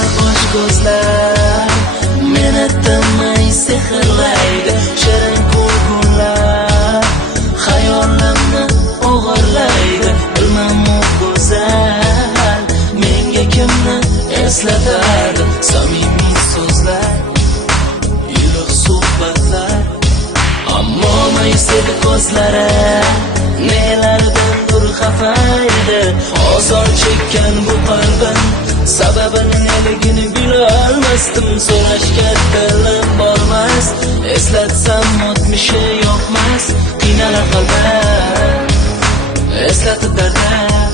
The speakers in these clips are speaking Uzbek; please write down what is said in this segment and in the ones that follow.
sarxosh ko'zlar meni tinmay sehrlaydi. Shirin kulgular xayolimni o'g'irlaydi. Bilmam u go'zal menga kimni eslatardi. Samimiy so'zlar, iliq suhbatlar, ammo maysedi ko'zlari nelardandir xafa edi. Ozor chekkan bu qalbim sababini neligini bilolmasdim. So'rashga tilim bormas, eslatsam o'tmishi yo'qmas. Qiynalar qalbim eslatib dardim.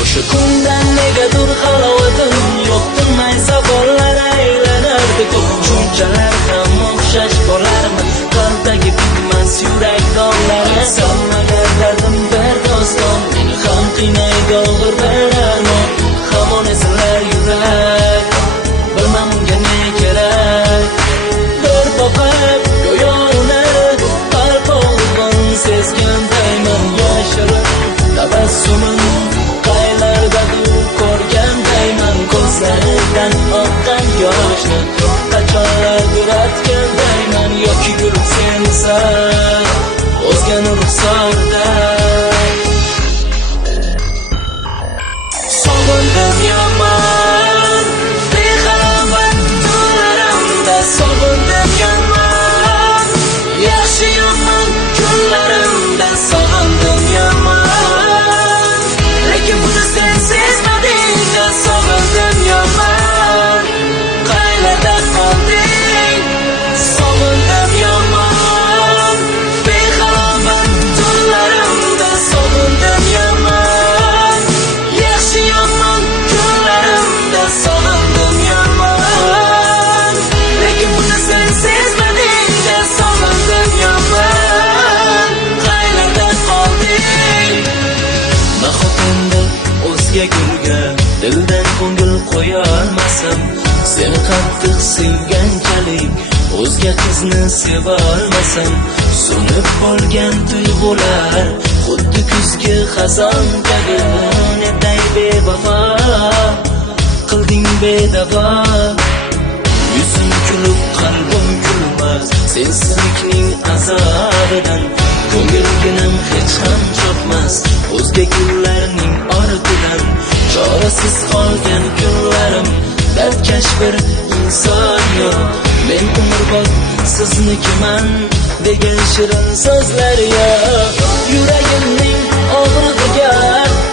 O'sha kundan negadir halovatim yo'qdir. May savollar aylanardi ko'p. Shunchalar ham o'xshash bo'larmi qalbdagi bitmas yurak dog'lari? Salmagan dardim bir doston meni ham qiynaydi og'ir bir armon. Hamon ezilar yurak, bilmam unga ne kerak. Bir boqib go'yo uni qalbog'im sezgandayman. Yashirin tabassumin qaylardadir ko'rgandayman. Ko'zlaridan oqqan yoshni qachonlardir atgandayman. Yoki gulib sensan o'zgani ruxsorda sog'indim yomon bexabar tunlarimda. Sog'indim yomon yaxshi yomon kunlarimda. Sog'indim yomon lekin buni sen sezmading. Sog'indim yomon qaylarda qolding. Sog'indim yomon bexabar tunlarimda. Sog'indim yomon yaxshi yomon kunlarimda. Sog'indim yomon lekin buni sen sezmading. Sog'indim yomon qaylarda qolding. Nahotanda o'zga gulga dildan ko'ngil qo'yolmasam, seni qattiq sevganchalik o'zga qizni sevolmasam. So'nib qolgan tuyg'ular xuddi kuzgi xazon kabi neday bevafo qilding bedavo. Yuzim kulib qalbim kulmas sensizlikning azobidan. Ko'ngilginam hech ham chopmas o'zga gullarning ortidan. Chorasiz qolgan kunlarim dardkash bir inson yo'q. Men umrbod siznikiman degan shirin so'zlar yo'q. Yuragimning og'rig'iga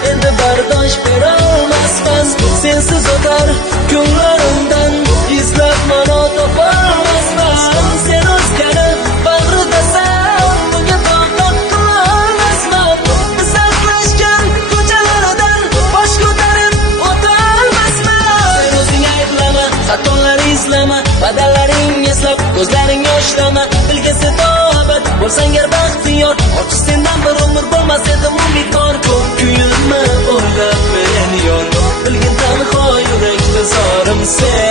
endi bardosh berolmasman. Sensiz o'tar kunlarimdan izlab ma'no topolmasman. Sen o'zgani bag'ridasan, bunga toqat qilolmasman. Saqlashgan ko'chalardan bosh ko'tarib o'tolmasman. Sen o'zing ayblama, xatolar izlama, badallaring eslab ko'zlaring yoshlama. Bilgisi tobat bo'lsang gar baxtiyor, ortiq sendan bir umr bo'lmas edim umidvor. Ko'p kuyimni o'ylab men yor, bilgin tanho yurakda zorim sen.